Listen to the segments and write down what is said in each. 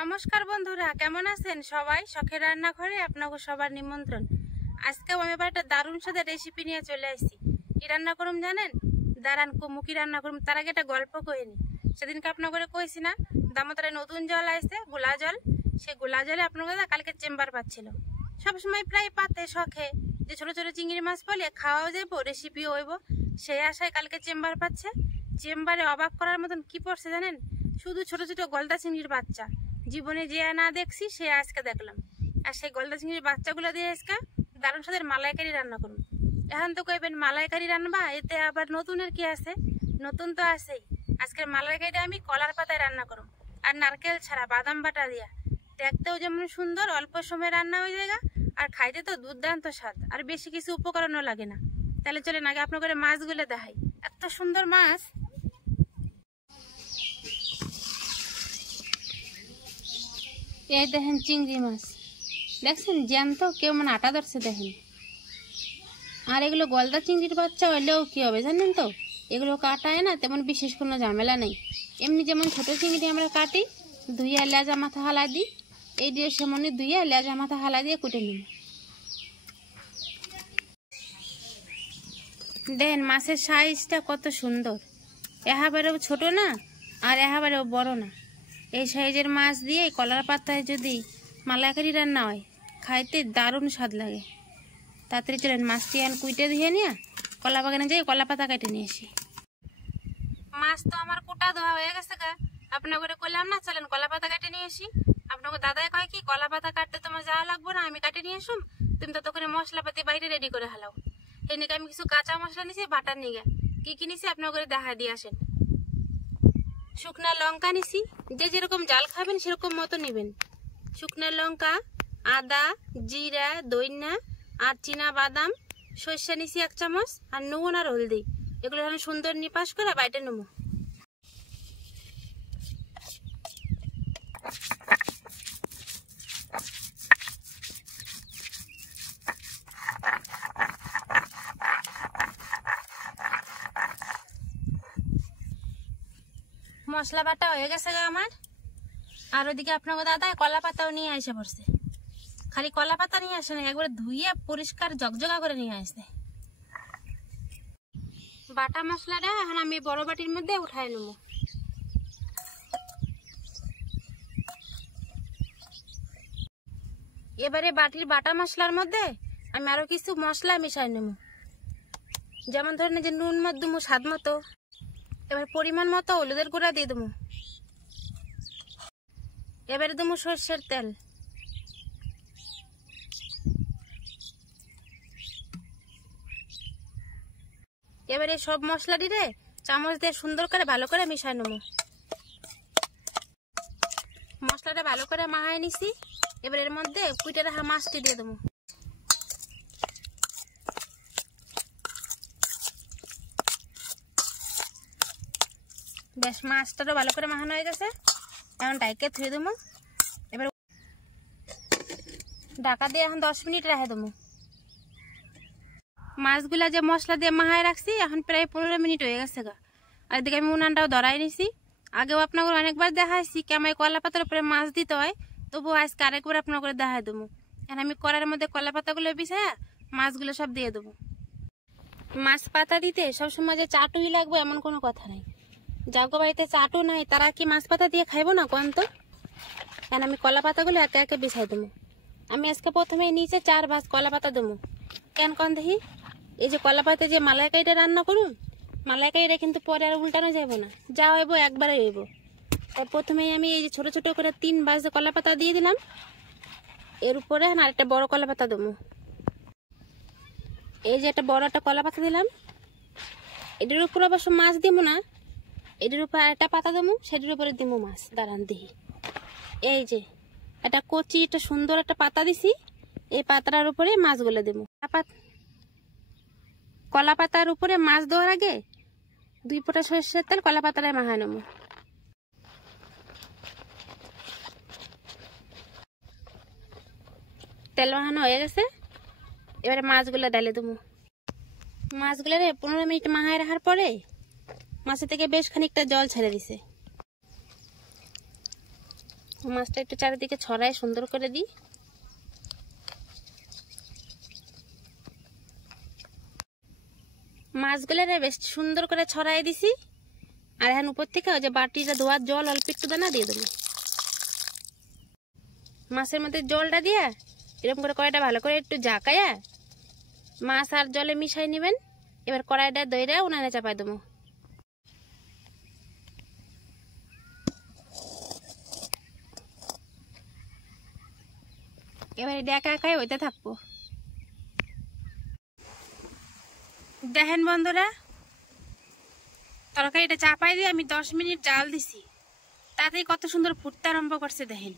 নমস্কার বন্ধুরা, কেমন আছেন সবাই? শখের রান্নাঘরে আপনাকে সবার নিমন্ত্রণ। আজকেও আমি আবার একটা দারুণ স্বাদের রেসিপি নিয়ে চলে আসছি। কি রান্না করুম জানেন? দাঁড়ান মুখি রান্না করুম। তার আগে একটা গল্প কইনি। সেদিনকে আপনাকে কইছি না, দামোদরে নতুন জল আসছে, গোলা জল। সেই গোলা জলে আপনাকে কালকে চেম্বার পাচ্ছিল। সবসময় প্রায় পাতে শখে যে ছোট ছোট চিংড়ি মাছ পেলে খাওয়াও যাবো, রেসিপিও হইব, সেই আশায় কালকে চেম্বার পাচ্ছে। চেম্বারে অবাক করার মতন কি পড়ছে জানেন? শুধু ছোট ছোট গলদা চিংড়ির বাচ্চা। জীবনে যে না দেখছি সে আজকে দেখলাম। আর সেই গলদা চিংড়ির বাচ্চাগুলো দিয়ে আজকে দারুণ স্বাদের মালাইকারি রান্না করুন। এখন তো কইবেন মালাইকারি রান্না, এতে আবার নতুনের কি আছে? নতুন তো আছেই। আজকের মালাইকারিটা আমি কলার পাতায় রান্না করুন, আর নারকেল ছাড়া বাদাম বাটা দিয়া। দেখতেও যেমন সুন্দর, অল্প সময় রান্না হয়ে যায়, আর খাইতে তো দুর্দান্ত স্বাদ, আর বেশি কিছু উপকরণও লাগে না। তাহলে চলেন আগে আপনাদের মাছগুলো দেখাই। এত সুন্দর মাছ। এই দেখেন চিংড়ি মাছ, দেখছেন জ্যান্ত, কেউ মানে আটা ধরছে দেখেন। আর এগুলো গলদা চিংড়ির বাচ্চা হইলেও কি হবে জানেন তো? এগুলো কাটায় না তেমন বিশেষ কোনো ঝামেলা নেই। এমনি যেমন ছোট চিংড়ি আমরা কাটি, ধুইয়া লেজা মাথা হালা দিই, এই দিয়ে সেমনি ধুইয়া লেজা মাথা হালা দিয়ে কুটে নিই। দেখেন মাছের সাইজটা কত সুন্দর, একেবারেও ছোট না আর একেবারেও বড় না। এই সাইজের মাছ দিয়ে কলার পাতায় যদি মালাইকারি রান্না হয়, খাইতে দারুণ স্বাদ লাগে। তাড়াতাড়ি চলেন মাছটি কুইটে দিয়ে নিয়ে কলা বাগানে যাই কলা পাতা কেটে নিয়ে আসি। মাছ তো আমার কুটা ধোয়া হয়ে গেছে গা, আপনাকে কইলাম না চলেন কলা পাতা কেটে নিয়ে আসি। আপনাকে দাদাই কয় কি, কলা পাতা কাটতে তোমার যাওয়া লাগবো না, আমি কাটে নিয়ে আসুম, তুমি ততক্ষণে মশলাপাতি বাইরে রেডি করে হালাও। এই নাকি আমি কিছু কাঁচা মশলা নিছি বাটার নিয়ে। কি কি নিছি আপনাকে দেখা দিয়ে আসেন। শুকনা লঙ্কা নিছি, যে যেরকম জাল খাবেন সেরকম মতো নেবেন। শুকনা লঙ্কা, আদা, জিরা, দইনা আর চীনা বাদাম, সরষা নিছি 1 চামচ, আর নুন আর হলদি। এগুলো এখন সুন্দর নিপাস করে বাইটে নেব। মশলা বাটা হয়ে গেছে আমার। আর ওদিকে আপনাকে দাদা কলা পাতাও নিয়ে এসে পড়ছে। খালি কলা পাতা নিয়ে আসে না, একবার ধুইয়ে পরিষ্কার জগজগা করে নিয়ে আসছে। বাটা মশলাটা এখন আমি বড় বাটির মধ্যে উঠাই নেব। এবারে বাটির বাটা মশলার মধ্যে আমি আরো কিছু মশলা মিশাই নেব। যেমন ধরেন যে নুন মত দেবো স্বাদ মতো, এবার পরিমাণ মতো হলুদের গুঁড়া দিয়ে দেবো। এবারে দেবো সর্ষের তেল, এবারে সব মশলা দিয়ে চামচ দিয়ে সুন্দর করে ভালো করে মিশাই নেব। মশলাটা ভালো করে মাখাই নিছি। এবার এর মধ্যে কুইটে রাখা মাছটি দিয়ে দেবো। বেশ মাছটাও ভালো করে মাখানো হয়ে গেছে, এখন ডাইকে ধুয়ে দেবো। এবার ঢাকা দিয়ে এখন 10 মিনিট রেখে দেবো। মাছগুলা যে মশলা দিয়ে মাখায় রাখছি এখন প্রায় 15 মিনিট হয়ে গেছে গা। আর এদিকে আমি উনানটাও ধরাই নিছি। আগেও আপনাকে অনেকবার দেখাইছি কেমন কলা পাতার উপরে মাছ দিতে হয়, তবুও আজকে আরেকবার আপনাকে দেখাই দেবো। এখন আমি কড়াইয়ের মধ্যে কলা পাতাগুলো বিছায়া মাছগুলো সব দিয়ে দেবো। মাছ পাতা দিতে সবসময় যে চাটুই লাগবে এমন কোনো কথা নাই। যাগো বাড়িতে চাটু নাই তারা কি মাছ পাতা দিয়ে খাইবো না কোন তো? এখন আমি কলা পাতাগুলো একে একে বিছাই দেবো। আমি আজকে প্রথমে নিচে 4 ভাঁজ কলা পাতা দেবো। কেন কন দেখি? এই যে কলা পাতা যে মালাইকারিটা রান্না করুন, মালাইকারিটা কিন্তু পরে আর উল্টানো যাবো না, যা হইব একবারে হইব। তাই প্রথমেই আমি এই যে ছোট ছোট করে 3 ভাঁজ কলা পাতা দিয়ে দিলাম। এর উপরে আরেকটা বড় কলা পাতা দেবো। এই যে একটা বড় একটা কলা পাতা দিলাম, এটার উপর অবশ্য মাছ দিব না, এটার উপর আরেকটা পাতা দেবো, সেটার উপরে দিব মাছ। দাঁড়ান দিই, এই যে একটা কচি একটা সুন্দর একটা পাতা দিছি, এই পাতাটার উপরে মাছগুলো দেবো। কলা পাতার উপরে মাছ দেওয়ার আগে 2 ফোঁটা সরষের তেল কলা পাতাটায় মাখায় নেবো। তেল মাখানো হয়ে গেছে, এবারে মাছগুলো ডালে দেবো। মাছগুলো 15 মিনিট মাখায় রাখার পরে মাছের থেকে বেশ খানিকটা জল ছেড়ে দিছে। মাছটা একটু চারিদিকে ছড়ায় সুন্দর করে দিই। মাছগুলো বেশ সুন্দর করে ছড়াই দিছি। আর এখন উপর থেকে ওই যে বাটিটা ধোয়ার জল অল্প একটু দানা দিয়ে দেবো। মাছের মধ্যে জলটা দিয়ে এরকম করে কড়াইটা ভালো করে একটু ঝাঁকায়া মাছ আর জলে মিশাই নেবেন। এবার কড়াইটা দইরা উনানে চাপাই দেবো। এবার এটা একা একাই হইতে থাকবো। দেখেন বন্ধুরা, তরকারিটা চাপাই দিয়ে আমি 10 মিনিট জাল দিছি, তাতেই কত সুন্দর ফুটতে আরম্ভ করছে। দেখেন,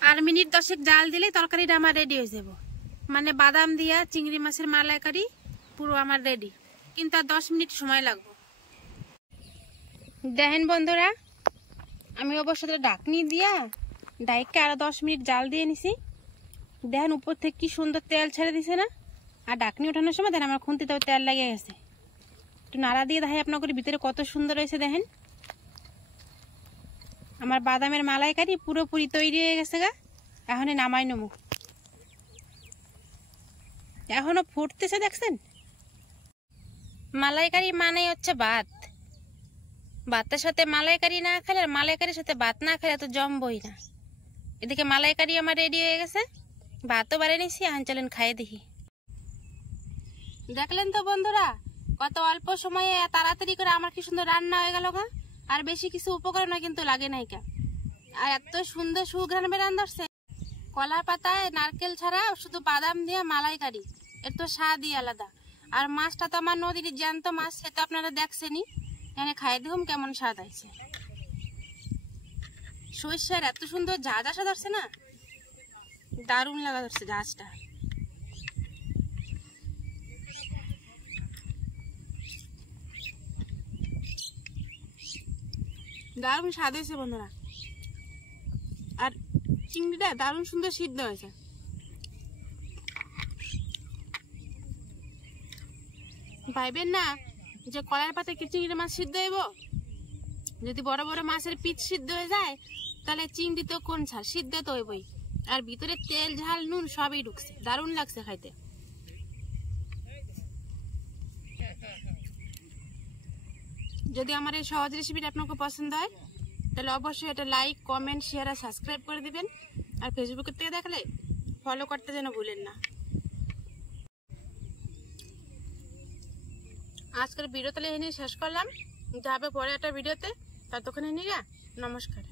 আর মিনিট 10 জাল দিলে তরকারিটা আমার রেডি হয়ে যাব। মানে বাদাম দিয়া চিংড়ি মাছের মালাইকারি পুরো আমার রেডি, কিন্তু আর 10 মিনিট সময় লাগবে। দেখেন বন্ধুরা, আমি অবশ্য ঢাকনি দিয়া ডাইকে আরো 10 মিনিট জাল দিয়ে নিছি। দেখেন উপর থেকে কি সুন্দর তেল ছেড়ে দিছে না। আর ঢাকনি ওঠানোর সময় দেখেন আমার খুন্তিতেও তেল লেগে গেছে। একটু নাড়া দিয়ে দেখাই আপনাদের ভিতরে কত সুন্দর হয়েছে। দেখেন আমার বাদামের মালাইকারি পুরোপুরি তৈরি হয়ে গেছে গা। এখন নামাই নেবো। এখনো ফুটতেছে, দেখছেন। মালাইকারি মানে হচ্ছে ভাত। ভাতের সাথে মালাইকারি না খেলে আর মালাইকারির সাথে ভাত না খেলে তো জমবই না। এদিকে মালাইকারি আমার রেডি হয়ে গেছে, ভাতও বাড়ে নিছি। এখন চলেন খাইয়ে দেখি। দেখলেন তো বন্ধুরা, কত অল্প সময়ে তাড়াতাড়ি করে আমার কি সুন্দর রান্না হয়ে গেল গা। আর বেশি কিছু উপকরণ কিন্তু লাগে নাই কা। আর এত সুন্দর সুঘ্রাণ বেরান ধরছে। কলা পাতায় নারকেল ছাড়া শুধু বাদাম দিয়ে মালাইকারি, এর তো স্বাদই আলাদা। আর মাছটা তো আমার নদীর জ্যান্ত মাছ, সে তো আপনারা দেখছেনই। এখানে খাই দেখুন কেমন স্বাদ আছে। সর্ষের এত সুন্দর ঝাঁজ আসা ধরছে না, দারুণ লাগা ধরছে ঝাঁজটা। দারুণ স্বাদ হয়েছে বন্ধুরা। আর চিংড়িটা দারুণ সুন্দর সিদ্ধ হয়েছে। ভাইবেন না যে কলার পাতে কি চিংড়ি মাছ সিদ্ধ হইব। যদি বড় বড় মাছের পিচ সিদ্ধ হয়ে যায় তাহলে চিংড়ি তো কোন ছাড়, সিদ্ধ তো হইবই। আর ভিতরে তেল ঝাল নুন সবই ঢুকছে, দারুণ লাগছে খাইতে। যদি আমার এই সহজ রেসিপিটা আপনাকে পছন্দ হয় তাহলে অবশ্যই এটা লাইক, কমেন্ট, শেয়ার আর সাবস্ক্রাইব করে দিবেন। আর ফেসবুকের থেকে দেখলে ফলো করতে যেন ভুলেন না। আজকের ভিডিও তাহলে এখানে শেষ করলাম। যাবে পরে একটা ভিডিওতে, ততক্ষণে নিয়ে নমস্কার।